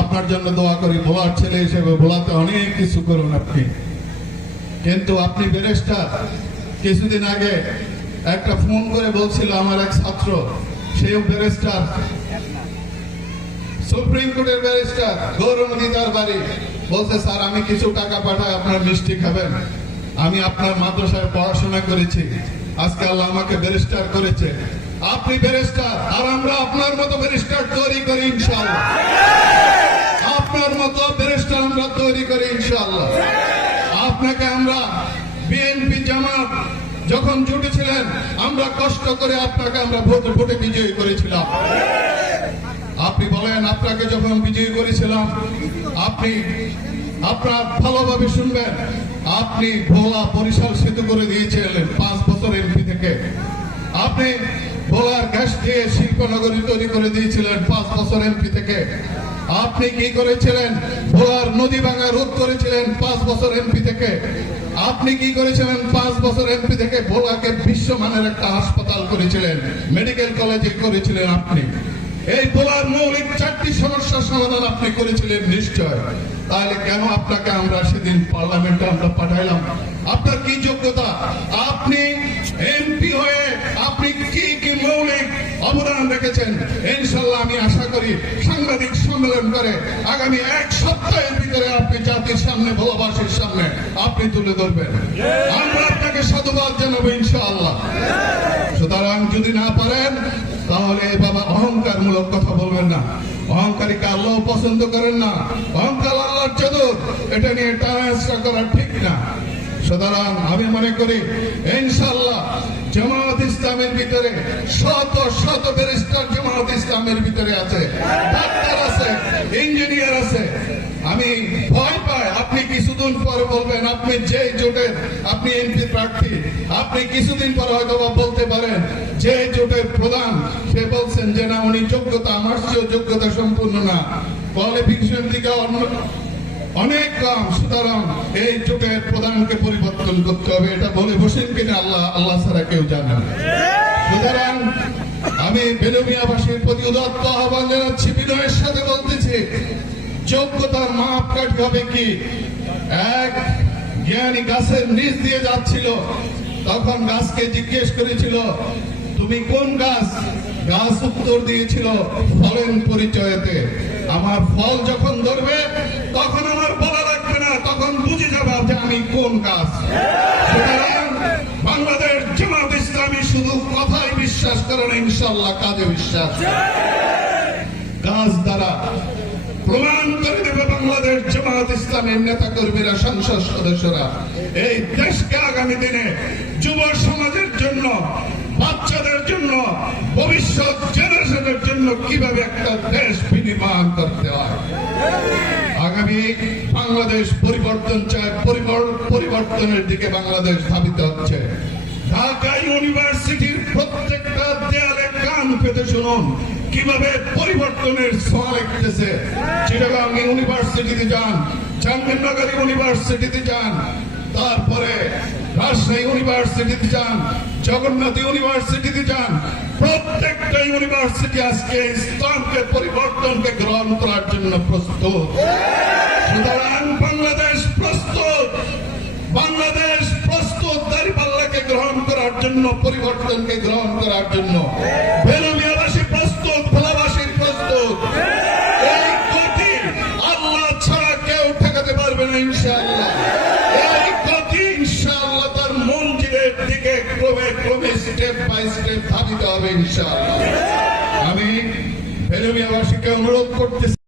আপনার জন্য দোয়া করি, ভোলার ছেলে হিসেবে ভোলাতে অনেক কিছু করুন আপনি। কিন্তু আপনি ব্যারিস্টার, কিছুদিন আগে একটা ফোন করে বলছিল আমার এক ছাত্র, সেও ব্যারিস্টার, সুপ্রিম কোর্টের ব্যারিস্টার, গৌরনদী তার বাড়ি, বলছে স্যার আমি কিছু টাকা পাঠাই, আপনার মিষ্টি খাবেন। আমি আপনার মাদ্রাসায় পড়াশোনা করেছি, আজকে আল্লাহ আমাকে ব্যারিস্টার করেছে। আপনি ব্যারিস্টার, আর আমরা আপনার মতো ব্যারিস্টার তৈরি করি ইনশাআল্লাহ। আপনার মতো ব্যারিস্টার আমরা তৈরি করি ইনশাআল্লাহ। আপনাকে আমরা বিএনপি জামাত যখন জুটেছিলেন, আমরা কষ্ট করে আপনাকে আমরা ভোটে বিজয়ী করেছিলাম। আপনি বলেন, আপনাকে যখন বিজয়ী করেছিলাম, আপনি আপনার ভালোভাবে শুনবেন, আপনি ভোলা বরিশাল সেতু করে দিয়েছিলেন 5 বছর এমপি থেকে। আপনি ভোলার গ্যাস দিয়ে শিল্পনগরী তৈরি করে দিয়েছিলেন 5 বছর এমপি থেকে। আপনি কি করেছিলেন? ভোলার নদী ভাঙা রোধ করেছিলেন 5 বছর এমপি থেকে। আপনি কি করেছিলেন? 5 বছর এমপি থেকে ভোলাকে বিশ্বমানের একটা হাসপাতাল করেছিলেন, মেডিকেল কলেজে করেছিলেন আপনি। এই ভোলার মৌলিক 4টি সমস্যার সমাধান আপনি করেছিলেন নিশ্চয়। তাহলে কেন আপনাকে আমরা সেদিন পার্লামেন্টে আমরা পাঠাইলাম? আপনার কি যোগ্যতা? আপনি এমপি হয়ে আপনি কি কি মৌলিক অবদান রেখেছেন? ইনশাআল্লাহ আমি আশা করি সাংবাদিক সম্মেলন করে আগামী 1 সপ্তাহের ভিতরে আপনি জাতির সামনে, ভোলাবাসীর সামনে আপনি তুলে ধরবেন। আমরা আপনাকে সাধুবাদ জানাবো ইনশাআল্লাহ। সুতরাং যদি না পারেন তাহলে বাবা অহংকারমূলক কথা বলবেন না। অহংকারীকে আল্লাহ পছন্দ করেন না। অহংকার আল্লাহর চাদর, এটা নিয়ে টানাহেঁচড়া করা ঠিক না। সুতরাং আমি মনে করি ইনশাআল্লাহ জামাত ইসলামের ভিতরে শত শত ব্যারিস্টার জামাত ইসলামের ভিতরে আছে, ডাক্তার আছে, ইঞ্জিনিয়ার আছে। আমি ভয় পাই, আপনি কিছুদিন পরে বলবেন আপনি যে জোটের আপনি এমপি প্রার্থী, আপনি কিছুদিন পরে হয়তো বলতে পারেন যে জোটের প্রধান সে বলছেন যে না উনি যোগ্যতা আমার চেয়েও যোগ্যতা সম্পূর্ণ না, কোয়ালিফিকেশন দিকে অনেক কম। সুতরাং এই জোটের প্রধানকে পরিবর্তন করতে হবে, এটা বলে বসেন কিনা আল্লাহ ছাড়া কেউ জানে না। সুতরাং আমি বেলুমিয়াবাসীর প্রতি উদাত্ত আহ্বান জানাচ্ছি, বিনয়ের সাথে বলতেছি, যোগ্যতার মাপকাঠি হবে কি? এক জ্ঞানী গাছের নিচ দিয়ে যাচ্ছিল, তখন গাছকে জিজ্ঞেস করেছিল তুমি কোন গাছ? গাছ উত্তর দিয়েছিল ফলের পরিচয়েতে। আমার ফল যখন ধরবে তখন আমার বলা লাগবে না, তখন বুঝে যাবে যে আমি কোন গাছ। বাংলাদেশ জামাত ইসলামী শুধু কথায় বিশ্বাস করে না, ইনশাআল্লাহ কাজে বিশ্বাস। কাজ দ্বারা প্রমাণ করে দেবে বাংলাদেশ জামাত ইসলামের নেতা কর্মীরা, সংসদ সদস্যরা এই দেশকে আগামী দিনে যুব সমাজের জন্য, বাচ্চাদের জন্য, ভবিষ্যৎ জেনারেশনের জন্য কিভাবে একটা দেশ বিনির্মাণ করতে হয়। আগামী বাংলাদেশ পরিবর্তন চায়, পরিবর্তনের দিকে বাংলাদেশ ধাবিত হচ্ছে। ঢাকা ইউনিভার্সিটির প্রত্যেকটা দেয়ালে কান পেতে শুনুন কিভাবে পরিবর্তনের ছোঁয়া লাগতেছে। চিটাগাং ইউনিভার্সিটিতে যান, জাহাঙ্গীরনগর ইউনিভার্সিটিতে যান, তারপরে রাজশাহী ইউনিভার্সিটিতে যান, জগন্নাথ ইউনিভার্সিটিতে যান, প্রত্যেকটা ইউনিভার্সিটি আজকে ইসলামকে পরিবর্তনকে গ্রহণ করার জন্য প্রস্তুত। সুতরাং বাংলাদেশ প্রস্তুত, বাংলাদেশ প্রস্তুত দাঁড়িপাল্লাকে গ্রহণ করার জন্য, পরিবর্তনকে গ্রহণ করার জন্য। বেলুমিয়াবাসী প্রস্তুত, ভোলাবাসী প্রস্তুত। এই গতি আল্লাহ ছাড়া কেউ ঠেকাতে পারবে না ইনশাআল্লাহ। এই গতি ইনশাআল্লাহ তার মঞ্জিলের দিকে ক্রমে ক্রমে স্টেপ বাই স্টেপ ধাবিত হবে ইনশাআল্লাহ। আমি বেলুমিয়াবাসীকে অনুরোধ করতেছি।